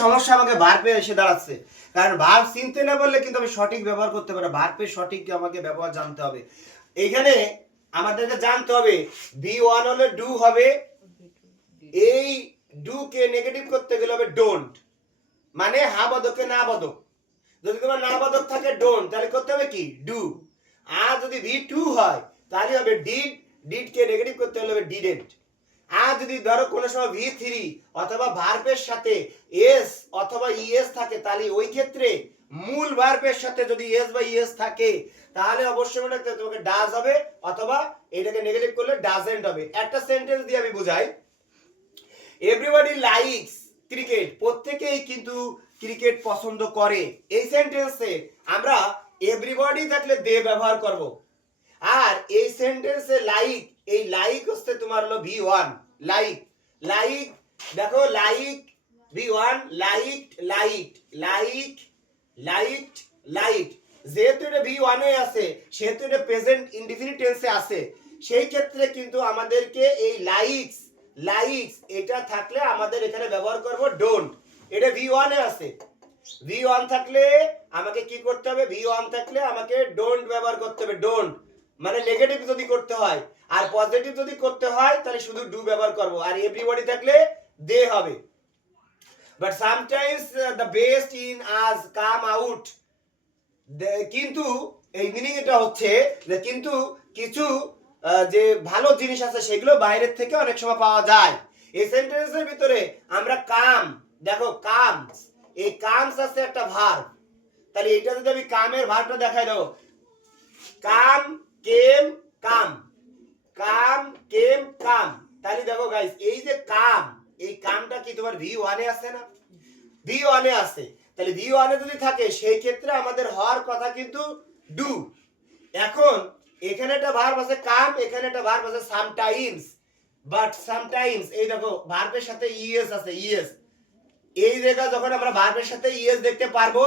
সমস্যা আমাকে ভার্বে এসে দাঁড়াচ্ছে, কারণ ভার্ব চিনতে না পারলে কিন্তু আমি সঠিক ব্যবহার করতে পারি। ভার্বের সঠিক আমাকে ব্যবহার জানতে হবে। এইখানে আমাদেরকে জানতে হবে V1 হলে ডু হবে, এই ডু কে নেগেটিভ করতে গেলে হবে ডোন্ট, মানে হা বাদকে না বাদক। যদি তোমার না বাদক থাকে ডোন্ট, তাহলে করতে হবে কি ডু। আর যদি V2 হয় তাহলে হবে ডিড, ডিড কে নেগেটিভ করতে হলে হবে ডিডেন্ট। আর যদি ধরো কোনো সময় V3 অথবা ভার্বের সাথে এস অথবা ইএস থাকে, তাহলে ওই ক্ষেত্রে মূল ভার্বের সাথে যদি এস বা ইএস থাকে তাহলে অবশ্যই মনে রাখতে তোমাকে ডাজ হবে, অথবা এটাকে নেগেটিভ করলে ডাজেন্ট হবে। একটা সেন্টেন্স দিয়ে আমি বুঝাই। এভরিবডি লাইকস ক্রিকেট, প্রত্যেকেই কিন্তু ক্রিকেট পছন্দ করে। এই সেন্টেন্সে আমরা এভরিবডি থাকলে দে ব্যবহার করব। আর এই সেন্টেন্সে লাইক, এই লাইক হচ্ছে তোমার হলো V1 লাইক। লাইক দেখো, like V1 liked, liked, like, liked, liked. যেহেতু এটা V1 এ আছে সেহেতু এটা প্রেজেন্ট ইনডিফিনিট টেন্সে আছে, সেই ক্ষেত্রে কিন্তু আমাদেরকে এই লাইকস, লাইকস এটা থাকলে আমাদের এখানে ব্যবহার করব ডোন্ট। এটা V1 এ আছে, V1 থাকলে আমাকে কি করতে হবে, V1 থাকলে আমাকে ডোন্ট ব্যবহার করতে হবে। ডোন্ট মানে নেগেটিভ যদি করতে হয়, আর পজিটিভ যদি করতে হয় তাহলে শুধু ডু ব্যবহার করব। আর এভরিবডি থাকলে দে হবে। But sometimes the best in us come out, কিন্তু এই মিনিং এটা হচ্ছে যে কিন্তু কিছু যে ভালো জিনিস আছে সেগুলো বাইরের থেকে অনেক সময় পাওয়া যায়। এই সেন্টেন্সের ভিতরে আমরা কাম, দেখো কামস, এই কামস আছে একটা ভার্ব, তাহলে এটা যদি আমি কামের ভার্বটা দেখাই দাও, কাম কেম কাম, কাম কেম কাম। তাহলে দেখো গাইস, এই যে কাম, এই কামটা কি তোমার V1 এ আছে না? V1 এ আছে, তাহলে V1 এ যদি থাকে সেই ক্ষেত্রে আমাদের হওয়ার কথা কিন্তু ডু। এখন এখানে একটা ভার্ব আছে কাম, এখানে একটা ভার্ব আছে সামটাইমস। বাট সামটাইমস এই দেখো ভার্বের সাথে ইএস আছে, ইএস। এই জায়গা যখন আমরা ভার্বের সাথে ইএস দেখতে পারবো,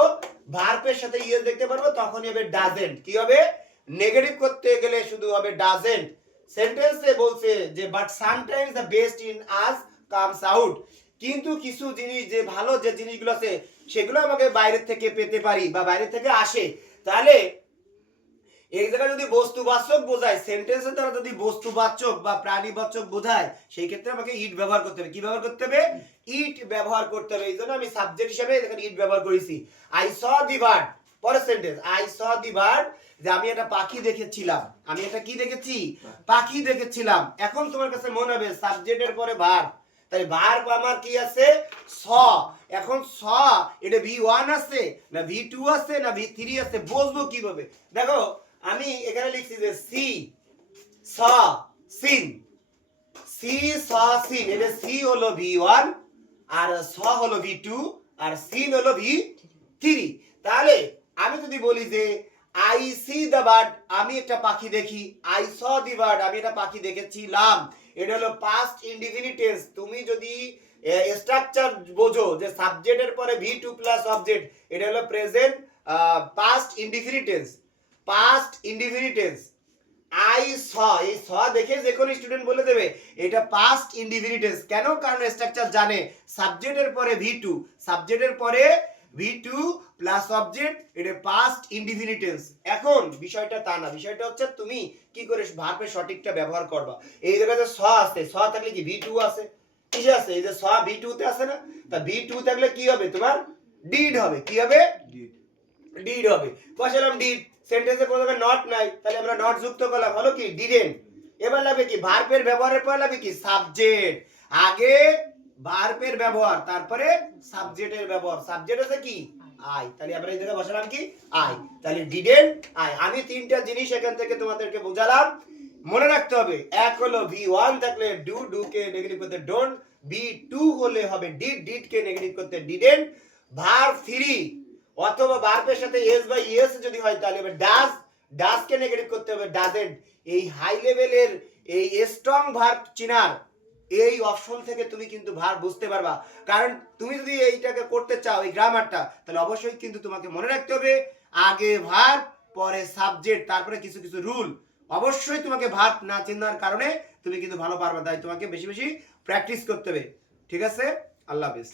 ভার্বের সাথে ইএস দেখতে পারবো, তখনই হবে ডাজেন্ট। কি হবে? নেগেটিভ করতে গেলে শুধু হবে ডাজেন্ট। সেন্টেন্সে বলছে যে but sometimes the best in us comes out, কিন্তু কিছু জিনিস যে ভালো যে জিনিসগুলো আছে সেগুলো আমাকে বাইরে থেকে পেতে পারি বা বাইরে থেকে আসে। তাহলে এই জায়গায় যদি বস্তুবাচক বোঝায়, সেন্টেন্সের দ্বারা যদি বস্তুবাচক বা প্রাণীবাচক বোঝায়, সেই ক্ষেত্রে আমাকে ইট ব্যবহার করতে হবে। কি ব্যবহার করতে হবে? ইট ব্যবহার করতে হবে। এইজন্য আমি সাবজেক্ট হিসেবে এখানে ইট ব্যবহার করেছি। আই স দি বার্ড, পরের sentence I saw the bird, যে আমি একটা পাখি দেখেছিলাম। আমি একটা কি দেখেছি? পাখি দেখেছিলাম। এখন তোমার কাছে মনে হবে সাবজেক্টের পরে ভার্ব, তাই ভার্ব আমার কি আছে? স। এখন স এটা V1 আছে না V2 আছে না V3 আছে, বুঝবো কিভাবে? দেখো আমি এখানে লিখছি যে সি স সিন, সি স সিন, এটা সি হলো V1 আর স হলো V2 আর সিন হলো V3। তাহলে আমি যদি বলি যে আই সি দ্য বার্ড, আমি একটা পাখি দেখি, আই স দি বার্ড, আমি একটা পাখি দেখেছিলাম, এটা হলো পাস্ট ইনডিফিনিট টেন্স। তুমি যদি স্ট্রাকচার বোঝো যে সাবজেক্টের পরে V2 প্লাস অবজেক্ট, এটা হলো present past indefinite tense, past indefinite tense. I saw, এই স দেখে যে কোনো স্টুডেন্ট বলে দেবে এটা পাস্ট ইনডিফিনিট টেন্স। কেন? কারণ স্ট্রাকচার জানে সাবজেক্টের পরে V2, সাবজেক্টের পরে V2 প্লাস অবজেক্ট, এটা পাস্ট ইনডিফিনিট টেন্স। এখন বিষয়টা তা না, বিষয়টা হচ্ছে তুমি কি করে ভার্বের সঠিকটা ব্যবহার করবা। এই জায়গাতে স আছে, স থাকলে কি V2 আছে, কিসে আছে? এই যে স V2 তে আছে না, তা V2 থাকলে কি হবে তোমার? ডিড হবে। কি হবে? ডিড, ডিড হবে। বসালাম ডিড, সেন্টেন্সে প্রথমে নট নাই, তাহলে আমরা নট যুক্ত করলাম, হলো কি ডিডেন্ট। এবার লাগবে কি ভার্বের ব্যবহারের পর লাগবে কি সাবজেক্ট। আগে ভার্বের ব্যবহার, তারপরে সাবজেক্টের ব্যবহার। সাবজেক্ট আছে কি? আই, তাহলে আমরা এই জায়গায় বসালাম কি আই, তাহলে ডিডেন্ট আই। আমি তিনটা জিনিস এখান থেকে তোমাদেরকে বোঝালাম, মনে রাখতে হবে। এক হলো V1 থাকলে ডু, ডু কে নেগেটিভ করতে ডোন্ট, V2 হলে হবে ডিড, ডিড কে নেগেটিভ করতে ডিডেন্ট। ভার্ব 3 অথবা ভার্বের সাথে এস বা ইএস যদি হয় তাহলে হবে ডাজ, ডাজ কে নেগেটিভ করতে হবে ডাজেন্ট। এই হাই লেভেলের এই স্ট্রং ভার্ব চিনার এই অপশন থেকে তুমি কিন্তু ভার্ব বুঝতে পারবা। কারণ তুমি যদি এইটাকে করতে চাও এই গ্রামারটা, তাহলে অবশ্যই কিন্তু তোমাকে মনে রাখতে হবে আগে ভার্ব পরে সাবজেক্ট, তারপরে কিছু কিছু রুল। অবশ্যই তোমাকে ভার্ব না চেনার কারণে তুমি কিন্তু ভালো পারবে, তাই তোমাকে বেশি বেশি প্র্যাকটিস করতে হবে। ঠিক আছে? আল্লাহ হাফেজ।